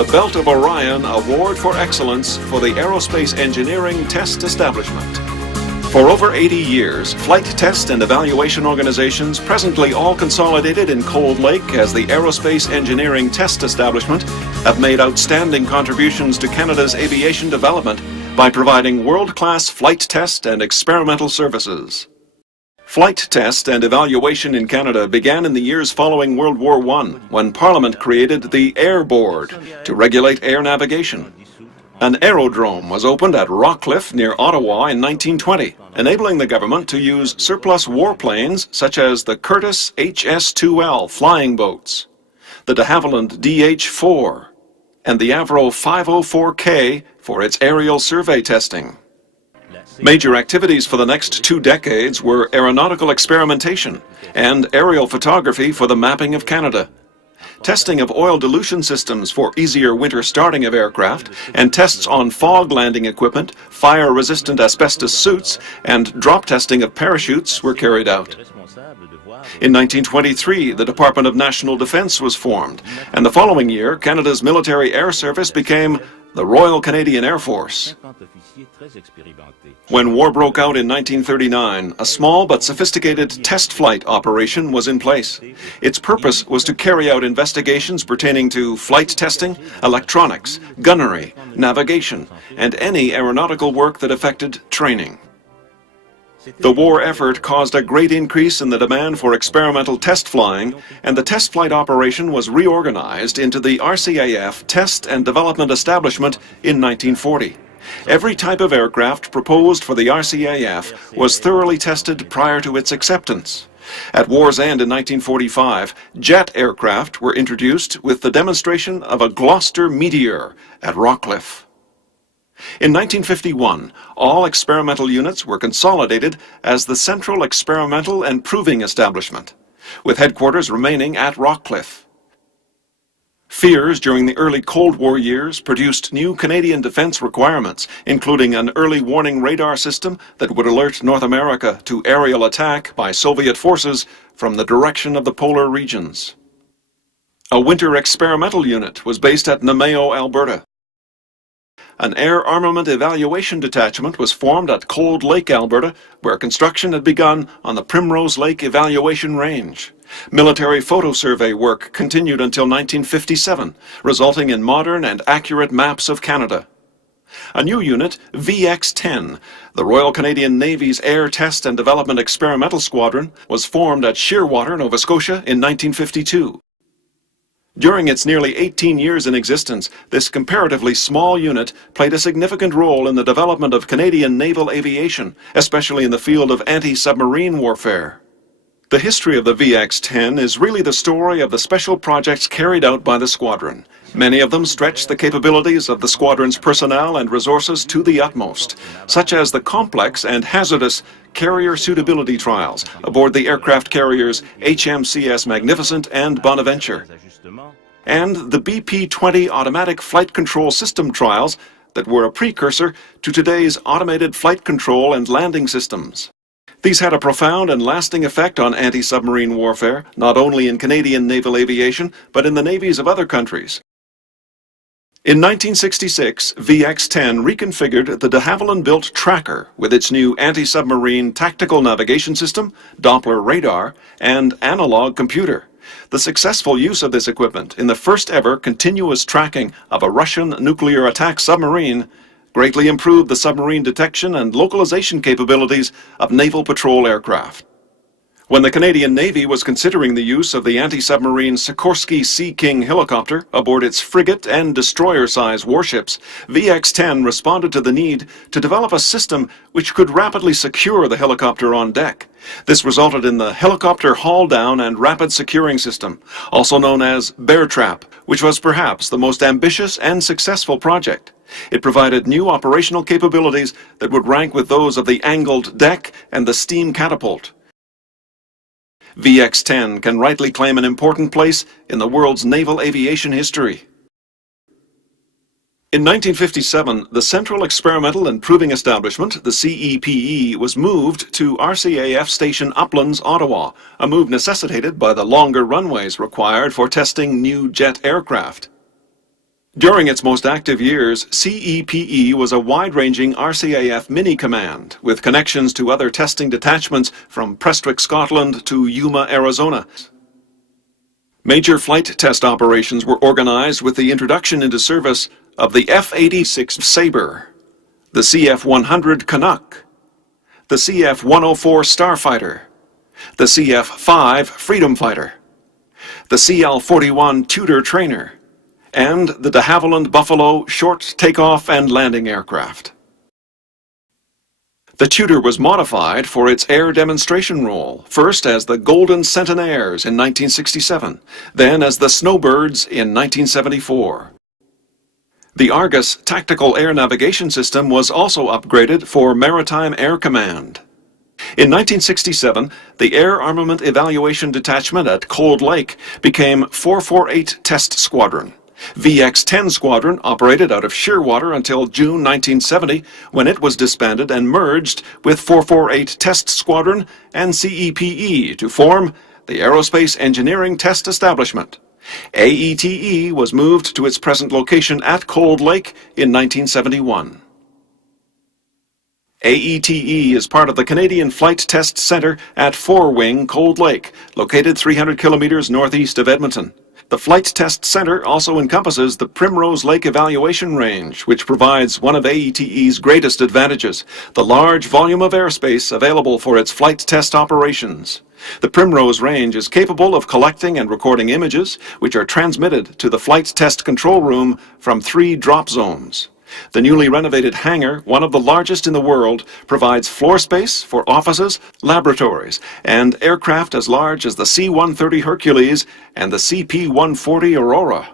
the Belt of Orion Award for Excellence for the Aerospace Engineering Test Establishment. For over 80 years, flight test and evaluation organizations, presently all consolidated in Cold Lake as the Aerospace Engineering Test Establishment, have made outstanding contributions to Canada's aviation development by providing world-class flight test and experimental services. Flight test and evaluation in Canada began in the years following World War I, when Parliament created the Air Board to regulate air navigation. An aerodrome was opened at Rockcliffe near Ottawa in 1920, enabling the government to use surplus warplanes such as the Curtiss HS-2L flying boats, the de Havilland DH-4, and the Avro 504K for its aerial survey testing. Major activities for the next 2 decades were aeronautical experimentation and aerial photography for the mapping of Canada, testing of oil dilution systems for easier winter starting of aircraft, and tests on fog landing equipment, fire-resistant asbestos suits, and drop testing of parachutes were carried out. In 1923, the Department of National Defence was formed, and the following year, Canada's military air service became the Royal Canadian Air Force. When war broke out in 1939, a small but sophisticated test flight operation was in place. Its purpose was to carry out investigations pertaining to flight testing, electronics, gunnery, navigation, and any aeronautical work that affected training. The war effort caused a great increase in the demand for experimental test flying, and the test flight operation was reorganized into the RCAF Test and Development Establishment in 1940. Every type of aircraft proposed for the RCAF was thoroughly tested prior to its acceptance. At war's end in 1945, jet aircraft were introduced with the demonstration of a Gloucester Meteor at Rockcliffe. In 1951, all experimental units were consolidated as the Central Experimental and Proving Establishment, with headquarters remaining at Rockcliffe. Fears during the early Cold War years produced new Canadian defense requirements, including an early warning radar system that would alert North America to aerial attack by Soviet forces from the direction of the polar regions. A winter experimental unit was based at Namao, Alberta. An air armament evaluation detachment was formed at Cold Lake, Alberta, where construction had begun on the Primrose Lake Evaluation Range. Military photo survey work continued until 1957, resulting in modern and accurate maps of Canada. A new unit, VX-10, the Royal Canadian Navy's Air Test and Development Experimental Squadron, was formed at Shearwater, Nova Scotia in 1952. During its nearly 18 years in existence, this comparatively small unit played a significant role in the development of Canadian naval aviation, especially in the field of anti-submarine warfare. The history of the VX-10 is really the story of the special projects carried out by the squadron. Many of them stretch the capabilities of the squadron's personnel and resources to the utmost, such as the complex and hazardous carrier suitability trials aboard the aircraft carriers HMCS Magnificent and Bonaventure, and the BP-20 automatic flight control system trials that were a precursor to today's automated flight control and landing systems. These had a profound and lasting effect on anti-submarine warfare, not only in Canadian naval aviation, but in the navies of other countries. In 1966, VX-10 reconfigured the de Havilland-built Tracker with its new anti-submarine tactical navigation system, Doppler radar, and analog computer. The successful use of this equipment in the first-ever continuous tracking of a Russian nuclear attack submarine greatly improved the submarine detection and localization capabilities of naval patrol aircraft. When the Canadian Navy was considering the use of the anti-submarine Sikorsky Sea King helicopter aboard its frigate and destroyer-size warships, VX-10 responded to the need to develop a system which could rapidly secure the helicopter on deck. This resulted in the Helicopter Haul Down and Rapid Securing System, also known as Bear Trap, which was perhaps the most ambitious and successful project. It provided new operational capabilities that would rank with those of the angled deck and the steam catapult. VX-10 can rightly claim an important place in the world's naval aviation history. In 1957, the Central Experimental and Proving Establishment, the CEPE, was moved to RCAF Station Uplands, Ottawa, a move necessitated by the longer runways required for testing new jet aircraft. During its most active years, CEPE was a wide-ranging RCAF mini-command with connections to other testing detachments from Prestwick, Scotland to Yuma, Arizona. Major flight test operations were organized with the introduction into service of the F-86 Sabre, the CF-100 Canuck, the CF-104 Starfighter, the CF-5 Freedom Fighter, the CL-41 Tudor Trainer, and the de Havilland Buffalo short takeoff and landing aircraft. The Tudor was modified for its air demonstration role, first as the Golden Centenaires in 1967, then as the Snowbirds in 1974. The Argus Tactical Air Navigation System was also upgraded for Maritime Air Command. In 1967, the Air Armament Evaluation Detachment at Cold Lake became 448 Test Squadron. VX-10 Squadron operated out of Shearwater until June 1970, when it was disbanded and merged with 448 Test Squadron and CEPE to form the Aerospace Engineering Test Establishment. AETE was moved to its present location at Cold Lake in 1971. AETE is part of the Canadian Flight Test Centre at Four Wing, Cold Lake, located 300 kilometers northeast of Edmonton. The Flight Test Centre also encompasses the Primrose Lake Evaluation Range, which provides one of AETE's greatest advantages, the large volume of airspace available for its flight test operations. The Primrose Range is capable of collecting and recording images, which are transmitted to the Flight Test Control Room from 3 drop zones. The newly renovated hangar, one of the largest in the world, provides floor space for offices, laboratories, and aircraft as large as the C-130 Hercules and the CP-140 Aurora.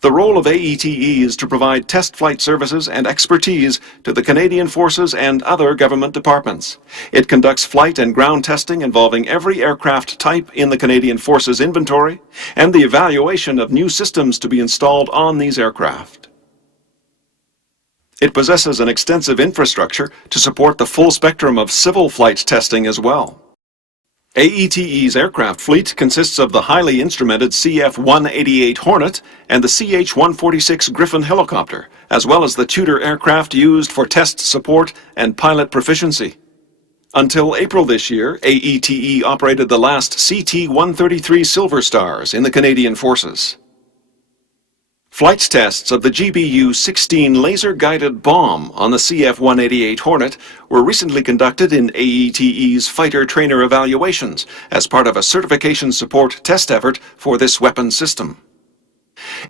The role of AETE is to provide test flight services and expertise to the Canadian Forces and other government departments. It conducts flight and ground testing involving every aircraft type in the Canadian Forces inventory and the evaluation of new systems to be installed on these aircraft. It possesses an extensive infrastructure to support the full spectrum of civil flight testing as well. AETE's aircraft fleet consists of the highly instrumented CF-188 Hornet and the CH-146 Griffon helicopter, as well as the Tudor aircraft used for test support and pilot proficiency. Until April this year, AETE operated the last CT-133 Silver Stars in the Canadian Forces. Flight tests of the GBU-16 laser-guided bomb on the CF-188 Hornet were recently conducted in AETE's fighter trainer evaluations as part of a certification support test effort for this weapon system.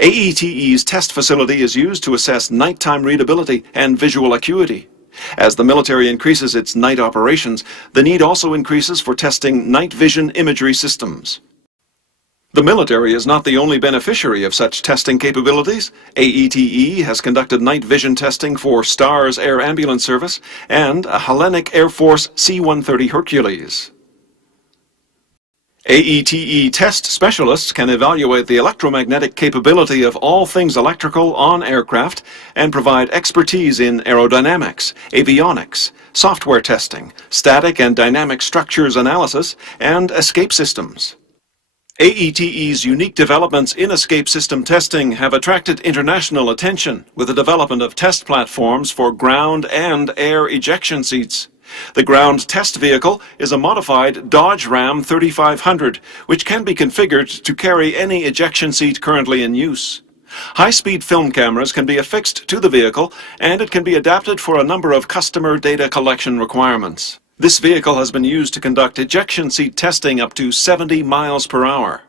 AETE's test facility is used to assess nighttime readability and visual acuity. As the military increases its night operations, the need also increases for testing night vision imagery systems. The military is not the only beneficiary of such testing capabilities. AETE has conducted night vision testing for STARS Air Ambulance Service and a Hellenic Air Force C-130 Hercules. AETE test specialists can evaluate the electromagnetic capability of all things electrical on aircraft and provide expertise in aerodynamics, avionics, software testing, static and dynamic structures analysis, and escape systems. AETE's unique developments in escape system testing have attracted international attention with the development of test platforms for ground and air ejection seats. The ground test vehicle is a modified Dodge Ram 3500, which can be configured to carry any ejection seat currently in use. High-speed film cameras can be affixed to the vehicle, and it can be adapted for a number of customer data collection requirements. This vehicle has been used to conduct ejection seat testing up to 70 miles per hour.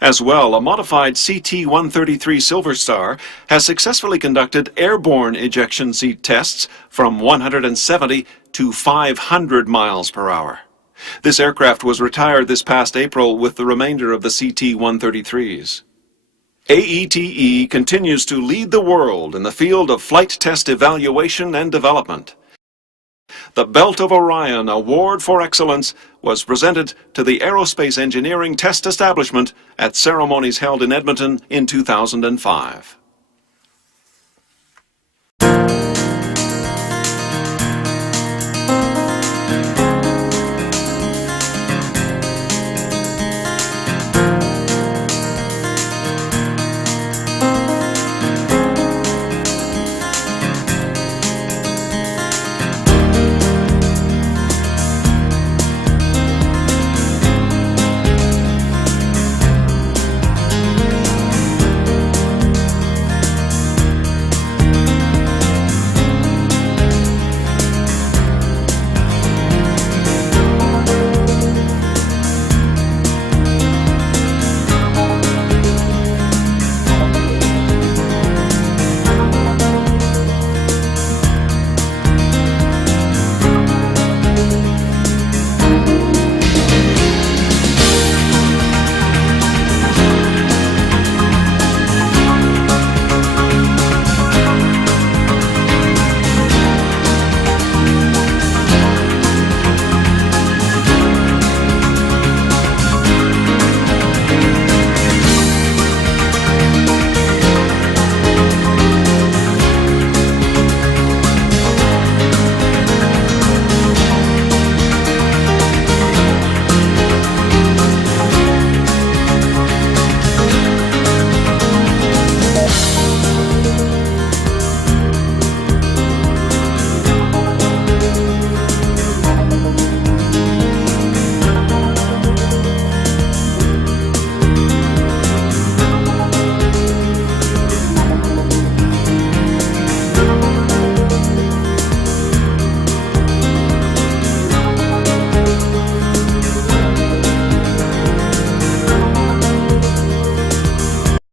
As well, a modified CT-133 Silver Star has successfully conducted airborne ejection seat tests from 170 to 500 miles per hour. This aircraft was retired this past April with the remainder of the CT-133s. AETE continues to lead the world in the field of flight test evaluation and development. The Belt of Orion Award for Excellence was presented to the Aerospace Engineering Test Establishment at ceremonies held in Edmonton in 2005.